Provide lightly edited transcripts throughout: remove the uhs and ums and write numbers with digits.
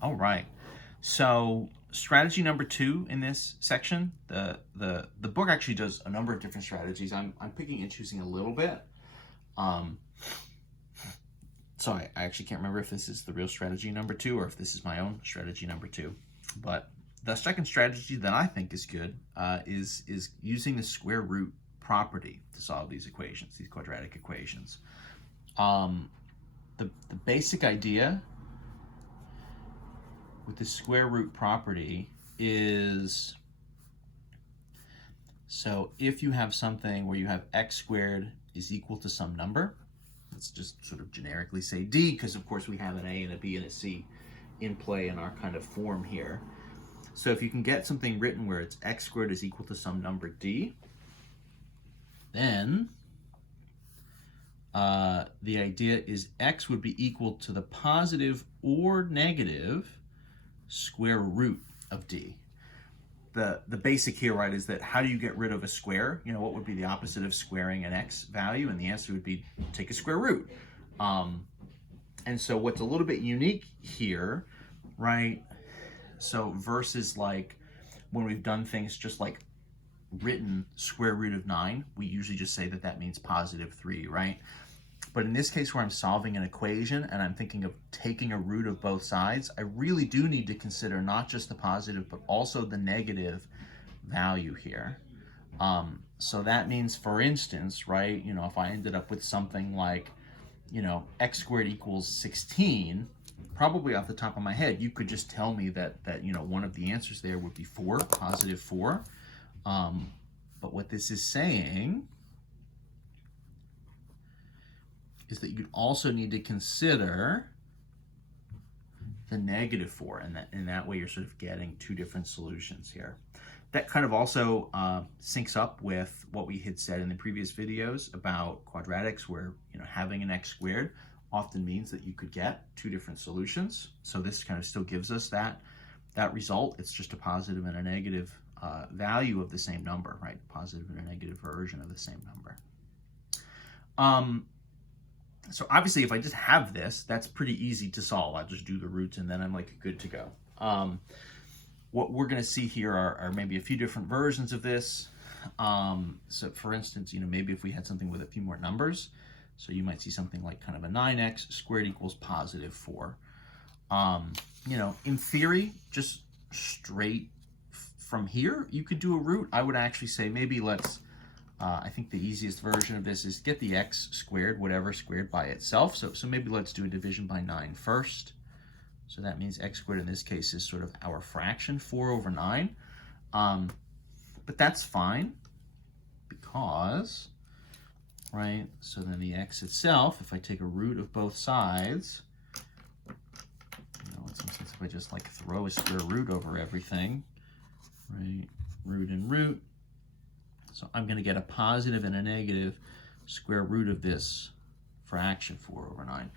All right. So strategy number 2 in this section, the book actually does a number of different strategies. I'm picking and choosing a little bit. Um, so I actually can't remember if this is the real strategy number 2 or if this is my own strategy number 2. But the second strategy that I think is good is using the square root property to solve these equations, these quadratic equations. The basic idea with the square root property is, so if you have something where you have x squared is equal to some number, let's just sort of generically say d, because of course we have an a and a b and a c in play in our kind of form here. So if you can get something written where it's x squared is equal to some number d, then the idea is x would be equal to the positive or negative square root of d. The basic here, right, is that how do you get rid of a square? You know, what would be the opposite of squaring an x value? And the answer would be take a square root. And so what's a little bit unique here, right, so versus like when we've done things just like written square root of 9, we usually just say that that means positive 3, right? But in this case where I'm solving an equation and I'm thinking of taking a root of both sides, I really do need to consider not just the positive, but also the negative value here. So that means, for instance, right, you know, if I ended up with something like, you know, x squared equals 16, probably off the top of my head, you could just tell me that you know, one of the answers there would be 4, positive 4. But what this is saying is that you'd also need to consider the negative 4, and in that way you're sort of getting two different solutions here. That kind of also syncs up with what we had said in the previous videos about quadratics, where, you know, having an x squared often means that you could get two different solutions. So this kind of still gives us that result. It's just a positive and a negative value of the same number, right? Positive and a negative version of the same number. So obviously if I just have this, that's pretty easy to solve. I'll just do the roots and then I'm like good to go. What we're going to see here are maybe a few different versions of this. So for instance, you know, maybe if we had something with a few more numbers, so you might see something like kind of a 9x squared equals positive 4. You know, in theory, just straight from here, you could do a root. I would actually say maybe let's, I think the easiest version of this is get the x squared, whatever, squared by itself. So maybe let's do a division by 9 first. So that means x squared in this case is sort of our fraction, 4 over 9. But that's fine because, right, so then the x itself, if I take a root of both sides, you know, in some sense, if I just like throw a square root over everything, right, root and root, so I'm going to get a positive and a negative square root of this fraction, 4 over 9.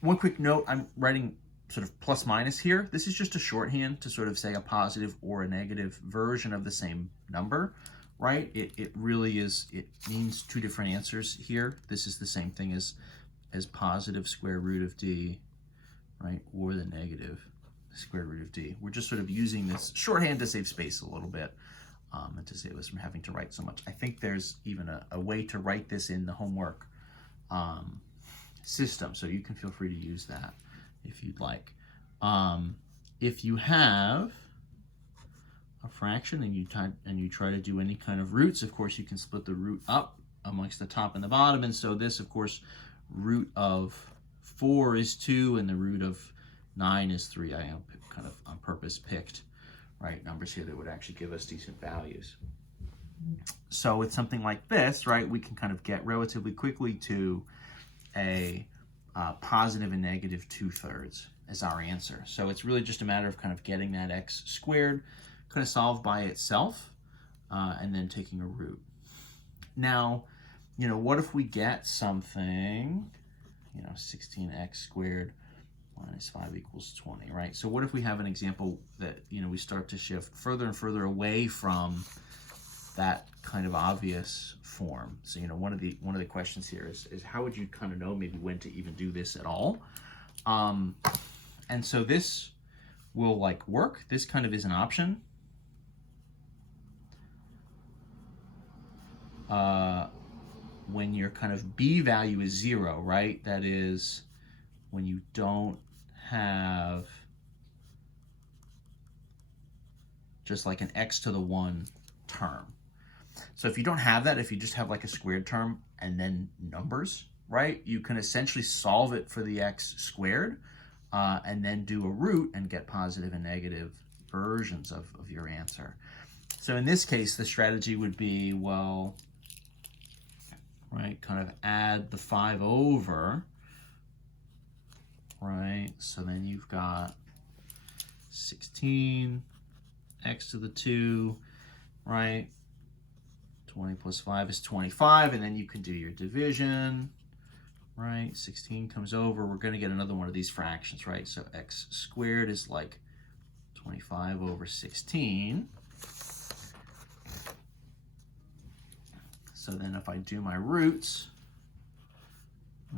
One quick note, I'm writing sort of plus minus here. This is just a shorthand to sort of say a positive or a negative version of the same number, right? It really is, it means two different answers here. This is the same thing as positive square root of d, right, or the negative square root of d. We're just sort of using this shorthand to save space a little bit. And to save us from having to write so much. I think there's even a way to write this in the homework system, so you can feel free to use that if you'd like. If you have a fraction and you try to do any kind of roots, of course you can split the root up amongst the top and the bottom, and so this, of course, root of 4 is 2 and the root of 9 is 3. I have kind of on purpose picked, right, numbers here that would actually give us decent values. So with something like this, right, we can kind of get relatively quickly to a positive and negative 2/3 as our answer. So it's really just a matter of kind of getting that x squared kind of solved by itself and then taking a root. Now, you know, what if we get something, you know, 16x squared minus 5 equals 20, right? So what if we have an example that, you know, we start to shift further and further away from that kind of obvious form? So, you know, one of the questions here is how would you kind of know maybe when to even do this at all? And so this will like work. This kind of is an option. When your kind of b value is 0, right? That is when you don't have just like an x to the 1 term. So if you don't have that, if you just have like a squared term and then numbers, right, you can essentially solve it for the x squared and then do a root and get positive and negative versions of your answer. So in this case, the strategy would be, well, right, kind of add the 5 over, right? So then you've got 16, x to the 2, right? 20 plus 5 is 25, and then you can do your division, right? 16 comes over. We're going to get another one of these fractions, right? So x squared is like 25 over 16. So then if I do my roots,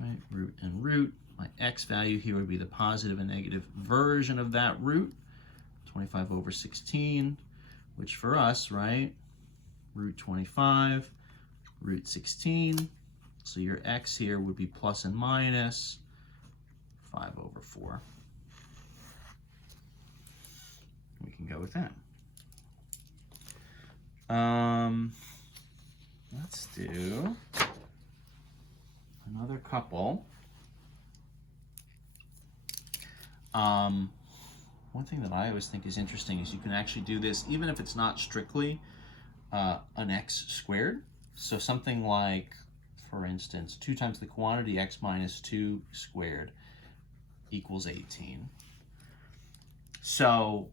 right, root and root, my x value here would be the positive and negative version of that root, 25 over 16, which for us, right, root 25, root 16. So your x here would be plus and minus 5 over 4. We can go with that. Let's do another couple. One thing that I always think is interesting is you can actually do this even if it's not strictly an x squared. So something like, for instance, 2 times the quantity x minus 2 squared equals 18. So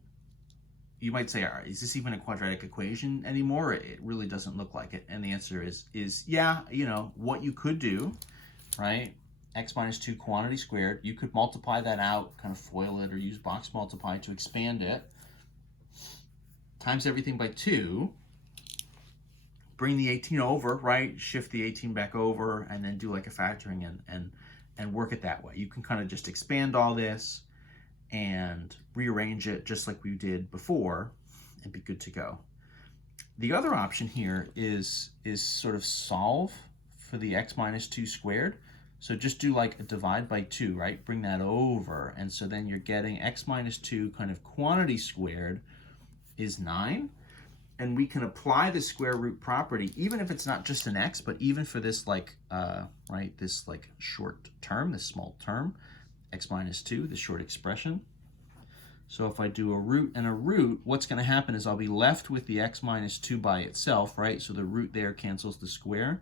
you might say, all right, is this even a quadratic equation anymore? It really doesn't look like it. And the answer is yeah, you know, what you could do, right? X minus 2 quantity squared, you could multiply that out, kind of FOIL it or use box multiply to expand it, times everything by 2, bring the 18 over, right? Shift the 18 back over, and then do like a factoring and work it that way. You can kind of just expand all this and rearrange it just like we did before and be good to go. The other option here is sort of solve for the x minus 2 squared. So just do like a divide by 2, right? Bring that over. And so then you're getting x minus 2 kind of quantity squared is 9. And we can apply the square root property, even if it's not just an x, but even for this like, right, this like short term, this small term, x minus 2, the short expression. So if I do a root and a root, what's going to happen is I'll be left with the x minus 2 by itself, right? So the root there cancels the square.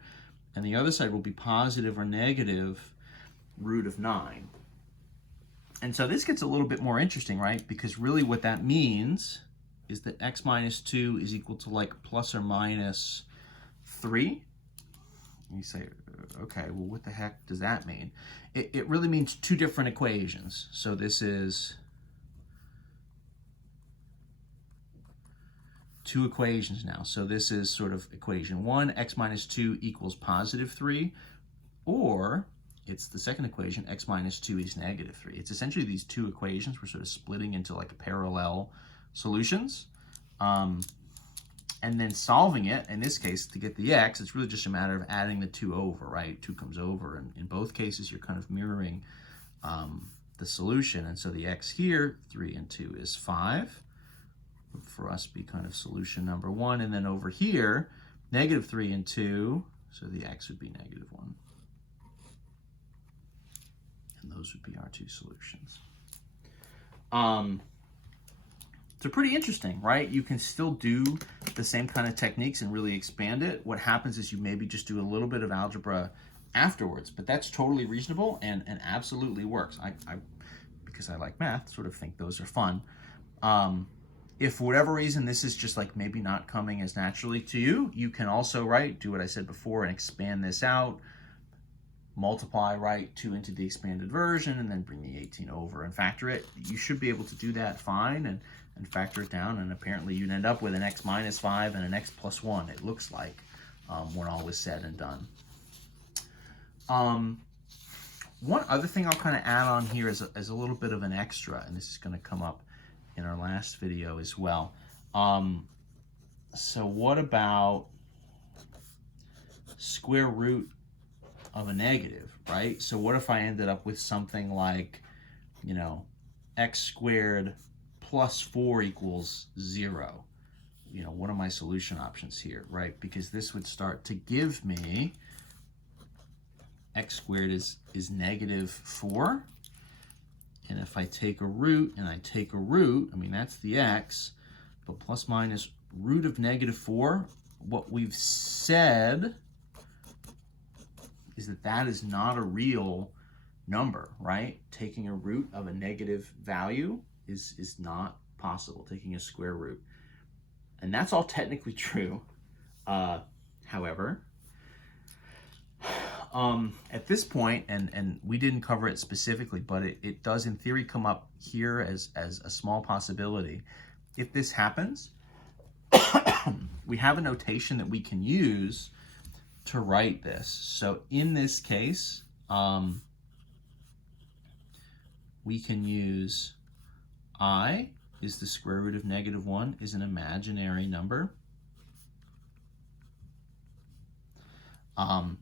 And the other side will be positive or negative root of 9. And so this gets a little bit more interesting, right? Because really what that means is that x minus 2 is equal to like plus or minus 3. And you say, okay, well, what the heck does that mean? It really means 2 different equations. So this is 2 equations now. So this is sort of equation 1, x minus 2 equals positive 3, or it's the second equation, x minus 2 is negative 3. It's essentially these 2 equations we're sort of splitting into like parallel solutions. And then solving it, in this case, to get the x, it's really just a matter of adding the 2 over, right? 2 comes over, and in both cases, you're kind of mirroring the solution. And so the x here, 3 and 2 is 5. Would for us be kind of solution number 1. And then over here, negative 3 and 2, so the x would be negative 1. And those would be our 2 solutions. So pretty interesting, right? You can still do the same kind of techniques and really expand it. What happens is you maybe just do a little bit of algebra afterwards, but that's totally reasonable and absolutely works. I because I like math, sort of think those are fun. If for whatever reason this is just like maybe not coming as naturally to you, you can also, right, do what I said before and expand this out, multiply, right, 2 into the expanded version, and then bring the 18 over and factor it. You should be able to do that fine and factor it down, and apparently you'd end up with an x minus 5 and an x plus 1, it looks like, when all is said and done. One other thing I'll kind of add on here is a little bit of an extra, and this is going to come up in our last video as well. So what about square root of a negative, right? So what if I ended up with something like, you know, x squared plus 4 equals 0? You know, what are my solution options here, right? Because this would start to give me x squared is negative 4. And if I take a root and I take a root, I mean, that's the x, but plus minus root of negative 4, what we've said is that that is not a real number, right? Taking a root of a negative value is not possible, taking a square root. And that's all technically true. However, at this point, and we didn't cover it specifically, but it does in theory come up here as a small possibility. If this happens, we have a notation that we can use to write this. So in this case, we can use I is the square root of negative 1 is an imaginary number.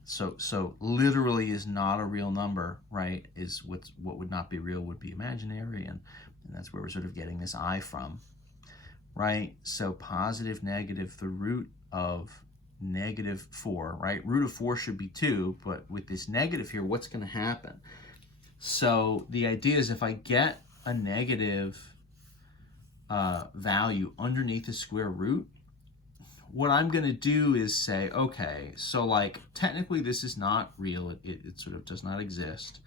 So literally is not a real number, right? Is what would not be real would be imaginary, and that's where we're sort of getting this I from, right? So positive, negative, the root of negative 4, right? Root of 4 should be 2, but with this negative here, what's going to happen? So the idea is if I get a negative value underneath the square root, what I'm going to do is say, okay, so like technically this is not real. It sort of does not exist.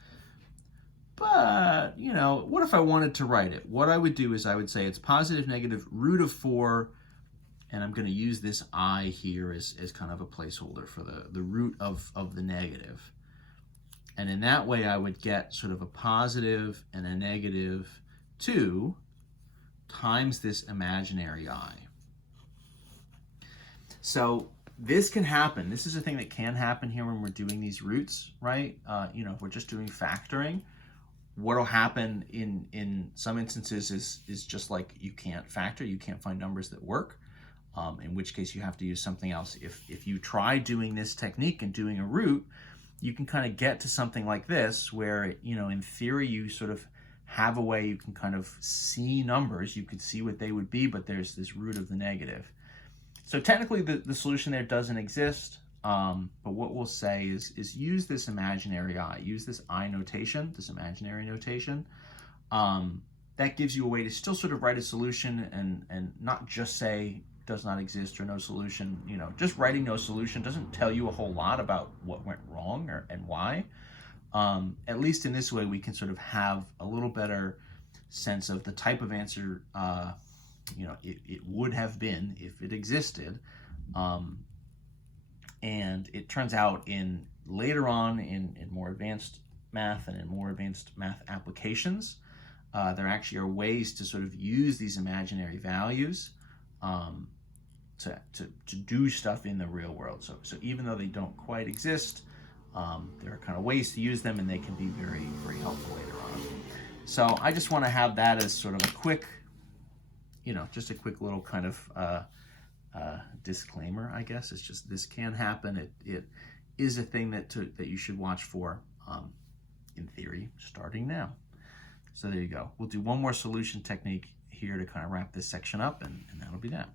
But, you know, what if I wanted to write it? What I would do is I would say it's positive, negative, root of 4, and I'm going to use this I here as kind of a placeholder for the root of the negative. And in that way, I would get sort of a positive and a negative 2 times this imaginary I. So this can happen. This is a thing that can happen here when we're doing these roots, right? You know, if we're just doing factoring, what'll happen in some instances is just like you can't factor, you can't find numbers that work. In which case you have to use something else. If you try doing this technique and doing a root, you can kind of get to something like this where, you know, in theory you sort of have a way you can kind of see numbers, you could see what they would be, but there's this root of the negative. So technically the solution there doesn't exist, but what we'll say is use this imaginary I, use this I notation, this imaginary notation. That gives you a way to still sort of write a solution and not just say does not exist or no solution. You know, just writing no solution doesn't tell you a whole lot about what went wrong and why. At least in this way, we can sort of have a little better sense of the type of answer you know, it would have been if it existed. And it turns out later on in more advanced math and in more advanced math applications, there actually are ways to sort of use these imaginary values to do stuff in the real world. So even though they don't quite exist, there are kind of ways to use them, and they can be very, very helpful later on. So I just want to have that as sort of a quick, you know, just a quick little kind of disclaimer, I guess. It's just this can happen. It is a thing that you should watch for, in theory, starting now. So there you go. We'll do one more solution technique here to kind of wrap this section up, and that'll be that.